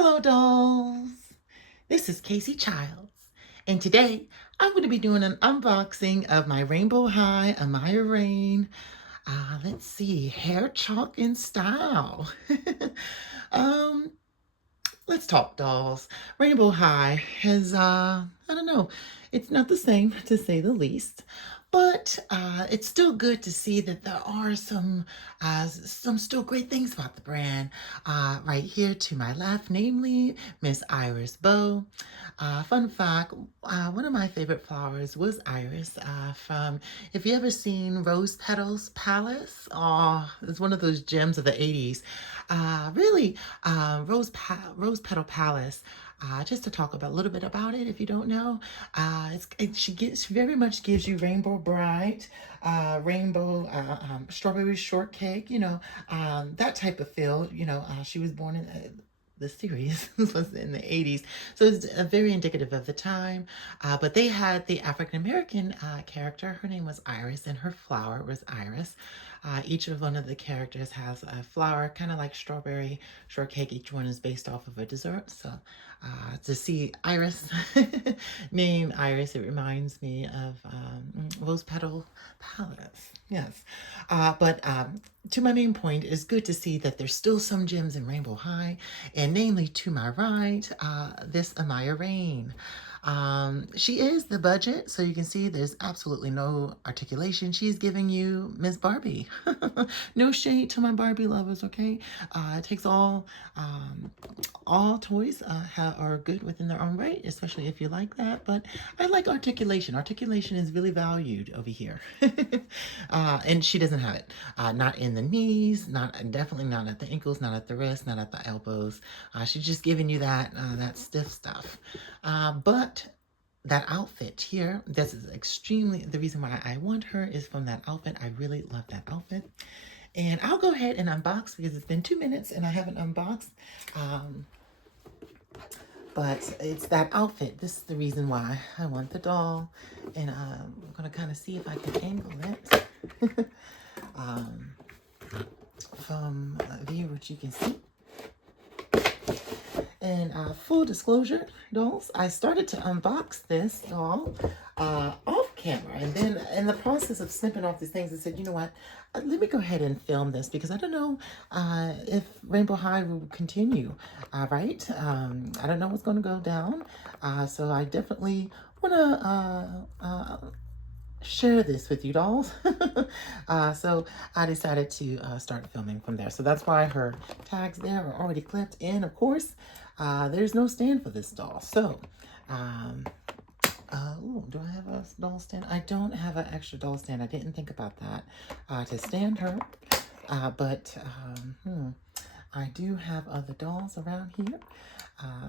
Hello, dolls. This is Casey Childs, and today I'm going to be doing an unboxing of my Rainbow High Amaya Raine. Let's see, hair chalk in style. um, let's talk, dolls. Rainbow High has, I don't know, it's not the same to say the least. But it's still good to see that there are some still great things about the brand. Right here to my left, namely Miss Iris Bow. Fun fact, one of my favorite flowers was Iris from, if you ever seen Rose Petals Palace, oh, it's one of those gems of the 80s. Really, Rose Petal Palace. Just to talk about a little bit about it, if you don't know, she very much gives you Rainbow Bright, rainbow strawberry shortcake, that type of feel. She was born in the series was in the 80s, so it's very indicative of the time. But they had the African American character. Her name was Iris, and her flower was Iris. Each of one of the characters has a flower, kind of like strawberry shortcake. Each one is based off of a dessert. So to see Iris, name Iris, it reminds me of Rose Petal Palace. Yes. But to my main point, it's good to see that there's still some gems in Rainbow High, and namely to my right, this Amaya Raine. She is the budget, so you can see there's absolutely no articulation. She's giving you Miss Barbie. No shade to my Barbie lovers, okay? It takes all toys are good within their own right, especially if you like that. But I like articulation. Articulation is really valued over here, and she doesn't have it. Not in the knees, definitely not at the ankles, not at the wrists, not at the elbows. She's just giving you that stiff stuff. But that outfit here, this is extremely, the reason why I want her is from that outfit. I really love that outfit. And I'll go ahead and unbox because it's been 2 minutes and I haven't unboxed. But it's that outfit. This is the reason why I want the doll. And I'm going to kind of see if I can angle it from a view, which you can see. And full disclosure, dolls, I started to unbox this doll off camera. And then in the process of snipping off these things, I said, you know what, let me go ahead and film this because I don't know if Rainbow High will continue, right? I don't know what's going to go down. So I definitely want to share this with you dolls. So I decided to start filming from there. So that's why her tags there are already clipped in. Of course, there's no stand for this doll. So, ooh, do I have a doll stand? I don't have an extra doll stand. I didn't think about that to stand her. But I do have other dolls around here.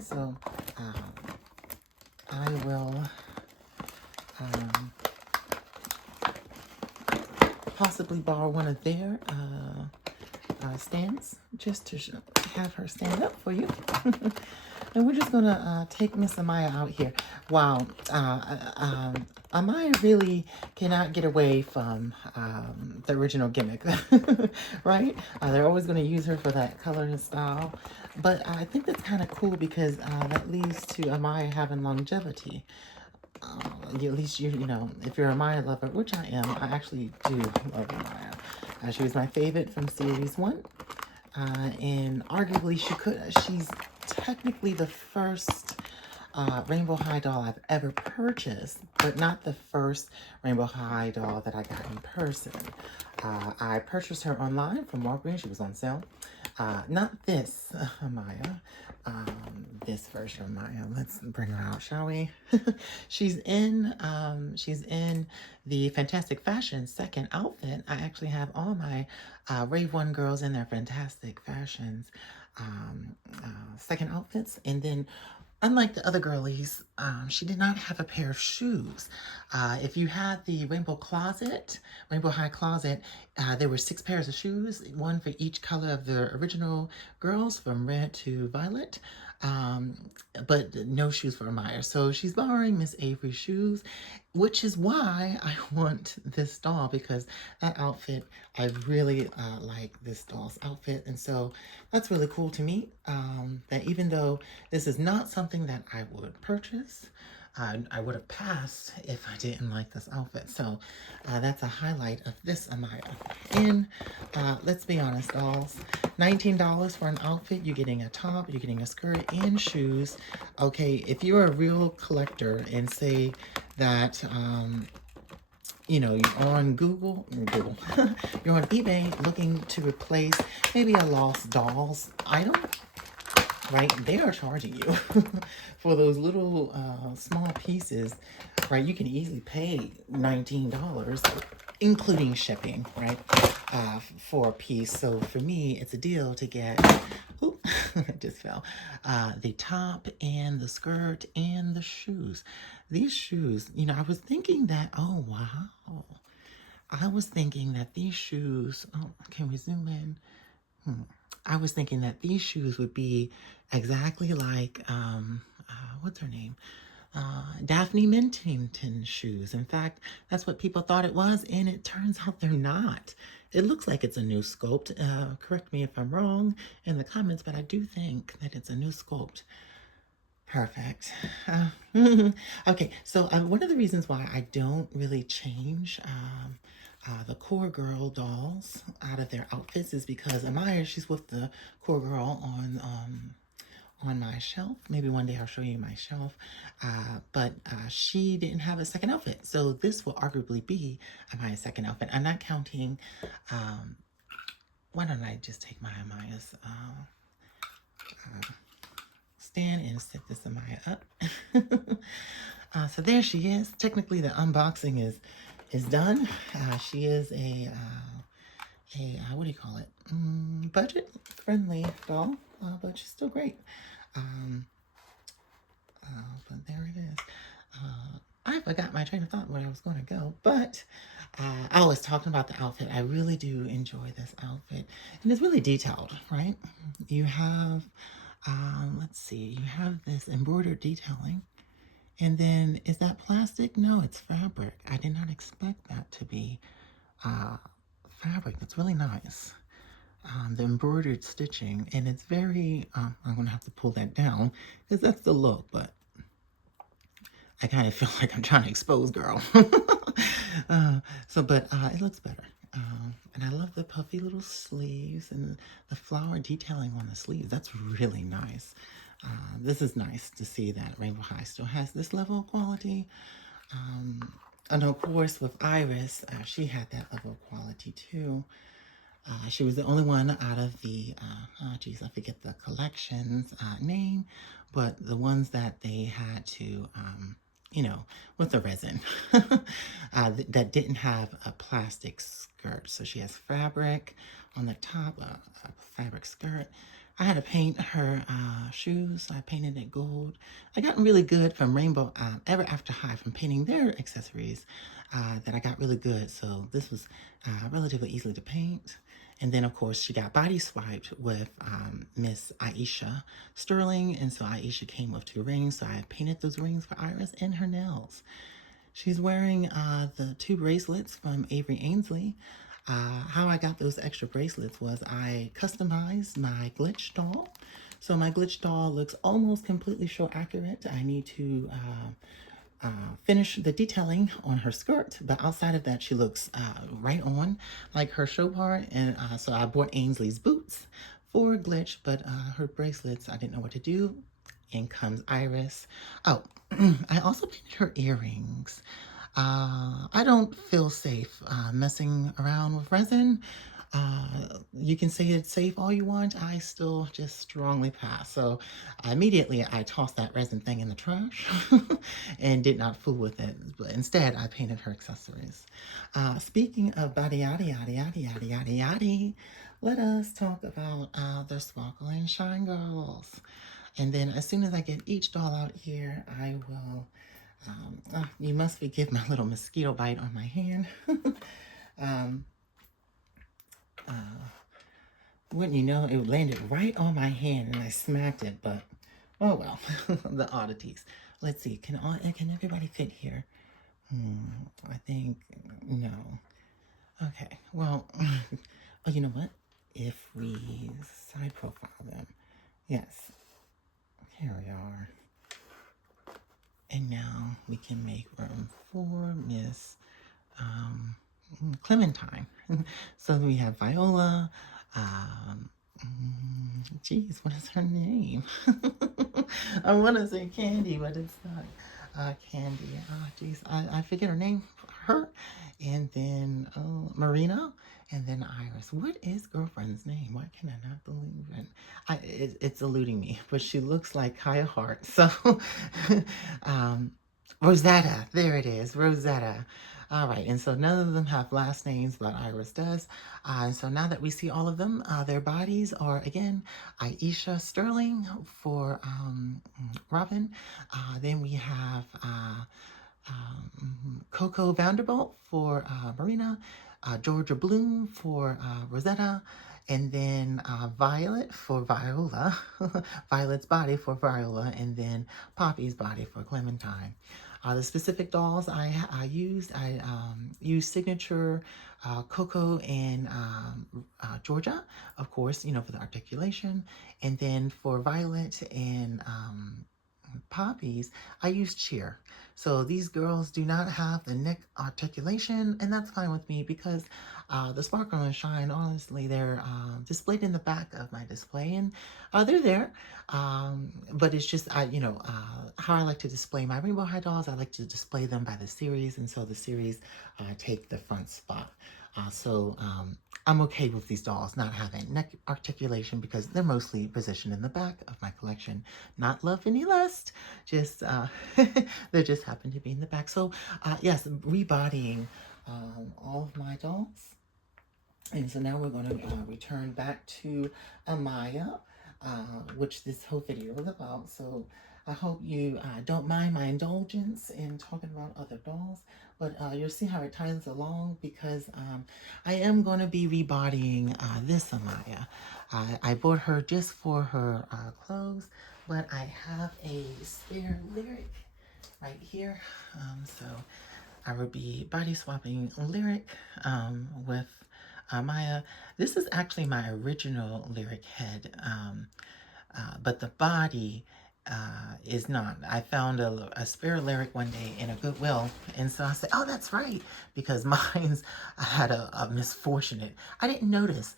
So I will possibly borrow one of their stands just to have her stand up for you. And we're just gonna take Miss Amaya out here. Wow, Amaya really cannot get away from the original gimmick, right? They're always gonna use her for that color and style. But I think that's kind of cool because that leads to Amaya having longevity. At least you know, if you're a Amaya lover, which I am, I actually do love Amaya. She was my favorite from series 1. And arguably she's technically the first Rainbow High doll I've ever purchased, but not the first Rainbow High doll that I got in person. I purchased her online from Walgreens. She was on sale. Not this Amaya, this version of Maya. Let's bring her out, shall we? She's in the Fantastic Fashion second outfit. I actually have all my Rave 1 girls in their Fantastic Fashions second outfits. And then Unlike the other girlies, she did not have a pair of shoes. If you had the Rainbow High closet, there were 6 pairs of shoes, one for each color of the original girls, from red to violet, um, but no shoes for Amaya. So she's borrowing Miss Avery's shoes, which is why I want this doll, because that outfit, I really like this doll's outfit. And so that's really cool to me, that even though this is not something that I would purchase, I would have passed if I didn't like this outfit. So that's a highlight of this Amaya. And let's be honest, dolls, $19 for an outfit. You're getting a top, you're getting a skirt, and shoes. Okay, if you're a real collector and say that, you're on Google, you're on eBay looking to replace maybe a lost dolls item, right? They are charging you for those little small pieces, right? You can easily pay $19, including shipping, right? For a piece. So for me, it's a deal to get, oop, I just fell, the top and the skirt and the shoes. These shoes, I was thinking that, oh, wow. I was thinking that these shoes, oh, can we zoom in? I was thinking that these shoes would be exactly like, what's her name? Daphne Mintington shoes. In fact, that's what people thought it was, and it turns out they're not. It looks like it's a new sculpt. Correct me if I'm wrong in the comments, but I do think that it's a new sculpt. Perfect. Okay, so one of the reasons why I don't really change the core girl dolls out of their outfits is because Amaya, she's with the core girl on my shelf. Maybe one day I'll show you my shelf. But she didn't have a second outfit, so this will arguably be Amaya's second outfit. I'm not counting. Why don't I just take my Amaya's stand and set this Amaya up. So there she is. Technically, the unboxing is done. She is a what do you call it? Budget friendly doll, but she's still great. But there it is. I forgot my train of thought where I was going to go, but I was talking about the outfit. I really do enjoy this outfit, and it's really detailed, right? You have, let's see, you have this embroidered detailing, and then is that plastic? No, it's fabric. I did not expect that to be fabric. That's really nice. The embroidered stitching, and it's very, I'm going to have to pull that down because that's the look, but I kind of feel like I'm trying to expose girl. But it looks better. And I love the puffy little sleeves and the flower detailing on the sleeves. That's really nice. This is nice to see that Rainbow High still has this level of quality. And of course with Iris, she had that level of quality too. She was the only one out of the, I forget the collection's name, but the ones that they had to, with the resin, that didn't have a plastic skirt. So she has fabric on the top, a fabric skirt. I had to paint her shoes. I painted it gold. I got really good from Rainbow Ever After High from painting their accessories, that I got really good. So this was relatively easily to paint. And then, of course, she got body swiped with Miss Aisha Sterling. And so Aisha came with 2 rings. So I painted those rings for Iris and her nails. She's wearing the 2 bracelets from Avery Ainsley. How I got those extra bracelets was I customized my glitch doll. So my glitch doll looks almost completely show accurate. I need to finish the detailing on her skirt, but outside of that, she looks right on like her show part. And so I bought Ainsley's boots for glitch, but her bracelets, I didn't know what to do. In comes Iris. Oh, I also painted her earrings. I don't feel safe messing around with resin. You can say it's safe all you want. I still just strongly pass. So immediately I tossed that resin thing in the trash and did not fool with it. But instead, I painted her accessories. Speaking of body yaddy yaddy yaddy yaddy yaddy yaddy, let us talk about the Sparkle and Shine Girls. And then as soon as I get each doll out here, I will, you must forgive my little mosquito bite on my hand. um, wouldn't you know, it landed right on my hand and I smacked it, but oh well, the oddities. Let's see, can everybody fit here? I think, no. Okay, well, oh, you know what? If we side profile them, yes, here we are. And now we can make room for Miss Clementine. So we have Viola. Geez, what is her name? I want to say Candy, but it's not Candy. Oh, geez, I forget her name. Her, and then Marina, and then Iris. What is girlfriend's name? Why can I not believe it? It's eluding me, but she looks like Kaya Hart. So, Rosetta. There it is, Rosetta. All right, and so none of them have last names, but Iris does. And so now that we see all of them, their bodies are, again, Aisha Sterling for Robin. Then we have Coco Vanderbilt for Marina, Georgia Bloom for Rosetta, and then Violet for Viola, Violet's body for Viola, and then Poppy's body for Clementine. The specific dolls I used Signature Coco and Georgia, of course, you know, for the articulation. And then for Violet and Poppy's, I use Cheer. So these girls do not have the neck articulation, and that's fine with me because the Sparkle and Shine, honestly, they're displayed in the back of my display, and they're there. But it's just, how I like to display my Rainbow High dolls, I like to display them by the series, and so the series take the front spot. I'm okay with these dolls not having neck articulation because they're mostly positioned in the back of my collection. Not love any lust, just they just happen to be in the back. So yes, rebodying all of my dolls. And so now we're going to return back to Amaya, which this whole video is about. So I hope you don't mind my indulgence in talking about other dolls, but you'll see how it ties along because I am going to be rebodying this Amaya. I bought her just for her clothes, but I have a spare lyric right here. So I will be body swapping lyric with Maya. This is actually my original lyric head, but the body is not. I found a spare lyric one day in a Goodwill, and so I said, oh, that's right, because mine's had a misfortunate. I didn't notice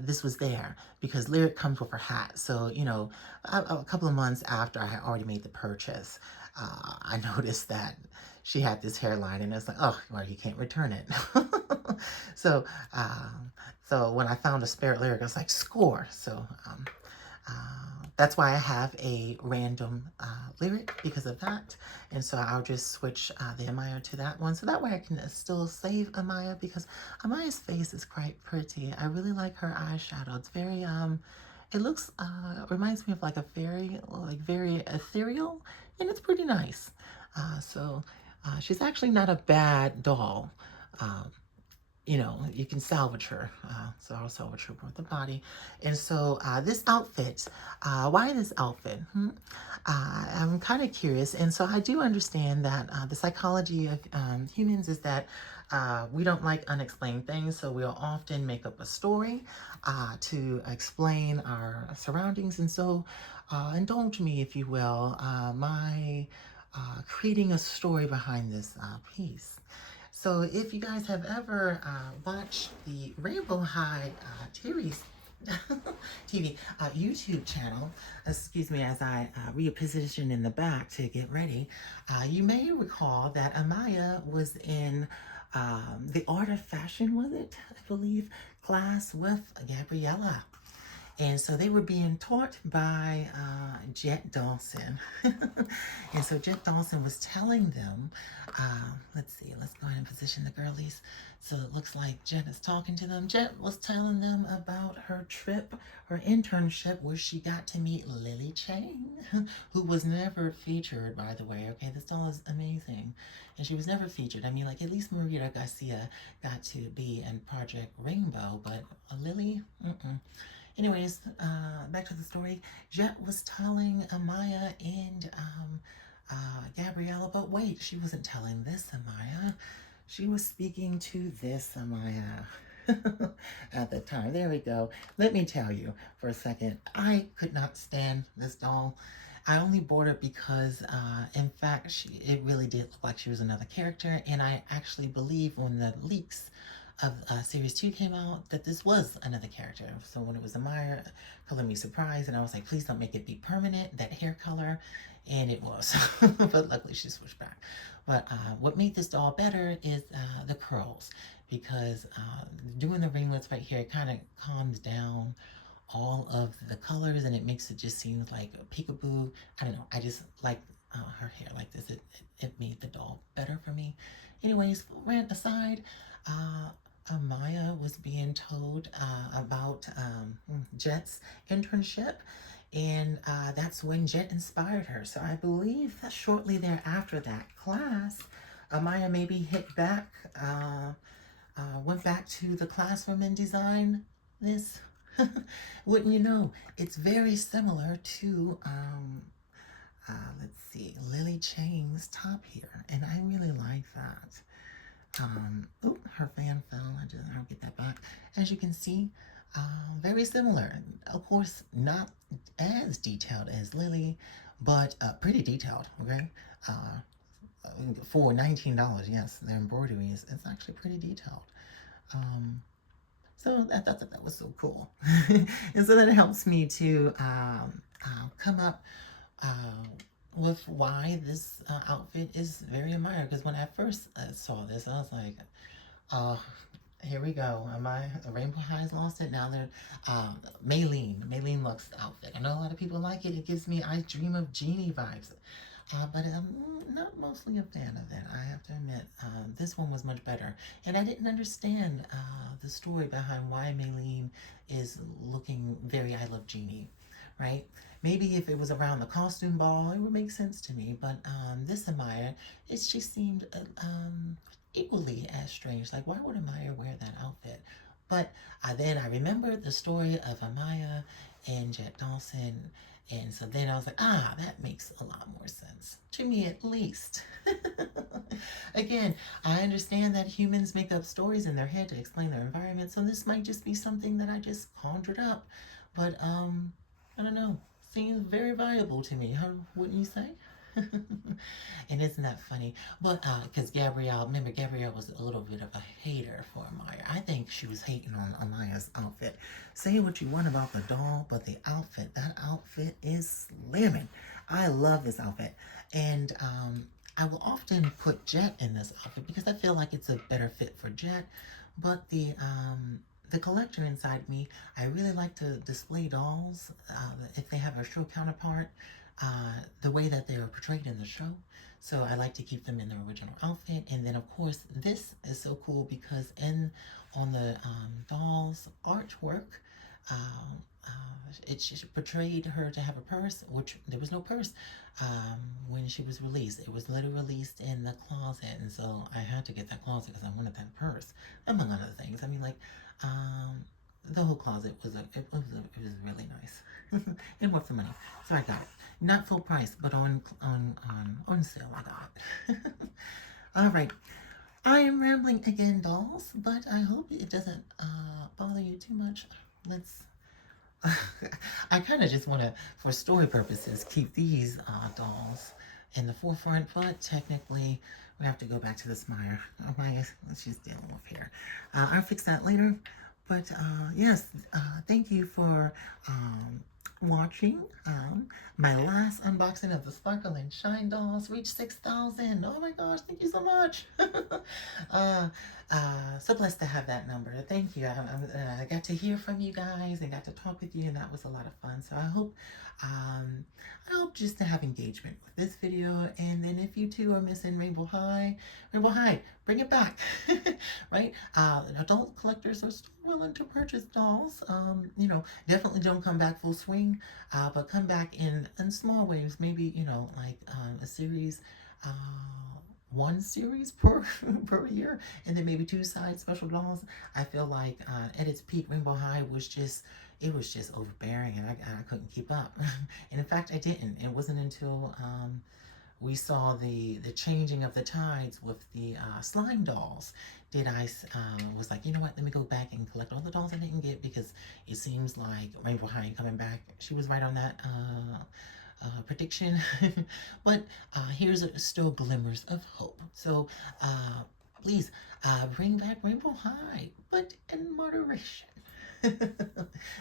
this was there because lyric comes with her hat. So, you know, a couple of months after I had already made the purchase, I noticed that she had this hairline, and it's like, oh, well, you can't return it. So, so when I found a spare lyric, I was like, score. So, that's why I have a random lyric because of that. And so I'll just switch the Amaya to that one. So that way I can still save Amaya because Amaya's face is quite pretty. I really like her eyeshadow. It's very, it looks, reminds me of like a fairy, like very ethereal, and it's pretty nice. She's actually not a bad doll. You know, you can salvage her. So I'll salvage her with the body. And so this outfit, why this outfit? I'm kind of curious. And so I do understand that the psychology of humans is that we don't like unexplained things. So we'll often make up a story to explain our surroundings. And so indulge me, if you will, my creating a story behind this piece. So if you guys have ever watched the Rainbow High TV YouTube channel, excuse me, as I reposition in the back to get ready, you may recall that Amaya was in the Art of Fashion, was it? I believe, class with Gabriella. And so they were being taught by Jet Dawson. And so Jet Dawson was telling them, let's see, let's go ahead and position the girlies. So it looks like Jet is talking to them. Jet was telling them about her trip, her internship, where she got to meet Lily Chang, who was never featured, by the way. Okay, this doll is amazing. And she was never featured. I mean, like, at least Maria Garcia got to be in Project Rainbow, but Lily, Anyways, back to the story. Jet was telling Amaya and Gabriella, but wait, she wasn't telling this Amaya. She was speaking to this Amaya at the time. There we go. Let me tell you for a second, I could not stand this doll. I only bought it because, in fact, it really did look like she was another character, and I actually believe when the leaks of Series 2 came out that this was another character. So when it was Amaya, colored me surprised, and I was like, please don't make it be permanent, that hair color, and it was. But luckily she switched back. But what made this doll better is the curls, because doing the ringlets right here kind of calms down all of the colors, and it makes it just seem like a peekaboo. I don't know, I just like her hair like this. It made the doll better for me. Anyways, rant aside, Maya was being told about Jet's internship, and that's when Jet inspired her. So I believe that shortly thereafter that class, Amaya maybe went back to the classroom and designed this. Wouldn't you know, it's very similar to, let's see, Lily Chang's top here, and I really like that. Her fan fell. I'll get that back. As you can see, very similar. Of course, not as detailed as Lily, but pretty detailed. Okay, for $19, yes, their embroidery is it's actually pretty detailed. So I thought that was so cool, and so that helps me to come up with why this outfit is very admired. Because when I first saw this, I was like, here we go. Rainbow High's lost it. Now they're Maylene Lux's outfit. I know a lot of people like it. It gives me I Dream of Jeannie vibes. But I'm not mostly a fan of it, I have to admit. This one was much better. And I didn't understand the story behind why Maylene is looking very I Love Jeannie, right? Maybe if it was around the costume ball, it would make sense to me. But this Amaya, she seemed equally as strange. Like, why would Amaya wear that outfit? But then I remembered the story of Amaya and Jet Dawson, and so then I was like, that makes a lot more sense. To me, at least. Again, I understand that humans make up stories in their head to explain their environment, so this might just be something that I just conjured up. But, I don't know. Seems very viable to me. Wouldn't you say? And isn't that funny? But because remember Gabrielle was a little bit of a hater for Amaya. I think she was hating on Amaya's outfit. Say what you want about the doll, but the outfit, that outfit is slamming. I love this outfit. And I will often put Jet in this outfit because I feel like it's a better fit for Jet. But the collector inside me, I really like to display dolls if they have a show counterpart, the way that they are portrayed in the show. So I like to keep them in their original outfit. And then of course, this is so cool because on the doll's artwork, it portrayed her to have a purse, which there was no purse when she was released. It was literally released in the closet, and so I had to get that closet because I wanted that purse, among other things. I mean, like, the whole closet was really nice and worth the money, so I got it. Not full price, but on sale I got it. All right. I am rambling again, dolls, but I hope it doesn't bother you too much. I kind of just want to, for story purposes, keep these dolls in the forefront, but technically we have to go back to the Smire. Okay, she's dealing with here. I'll fix that later. But yes, thank you for watching. My last unboxing of the Sparkle and Shine dolls reached 6,000. Oh my gosh, thank you so much. uh, so blessed to have that number. Thank you. I got to hear from you guys and got to talk with you, and that was a lot of fun. So um, I hope just to have engagement with this video. And then if you too are missing Rainbow High, bring it back, right? Adult collectors are still willing to purchase dolls. Definitely don't come back full swing, but come back in small ways. Maybe, like a series, uh, one series per per year, and then maybe two side special dolls. I feel like at its peak, Rainbow High was just it was just overbearing, and I couldn't keep up. And in fact, I didn't. It wasn't until we saw the changing of the tides with the slime dolls did I was like, you know what, let me go back and collect all the dolls I didn't get, because it seems like Rainbow High ain't coming back. She was right on that prediction. But here's still glimmers of hope. So please bring back Rainbow High, but in moderation.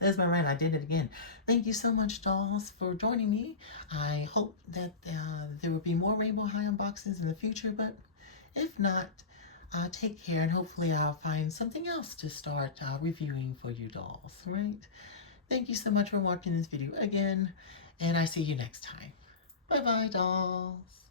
There's my rant. I did it again. Thank you so much, dolls, for joining me. I hope that there will be more Rainbow High unboxings in the future, but if not, take care, and hopefully I'll find something else to start reviewing for you dolls, right? Thank you so much for watching this video again, and I see you next time. Bye-bye, dolls.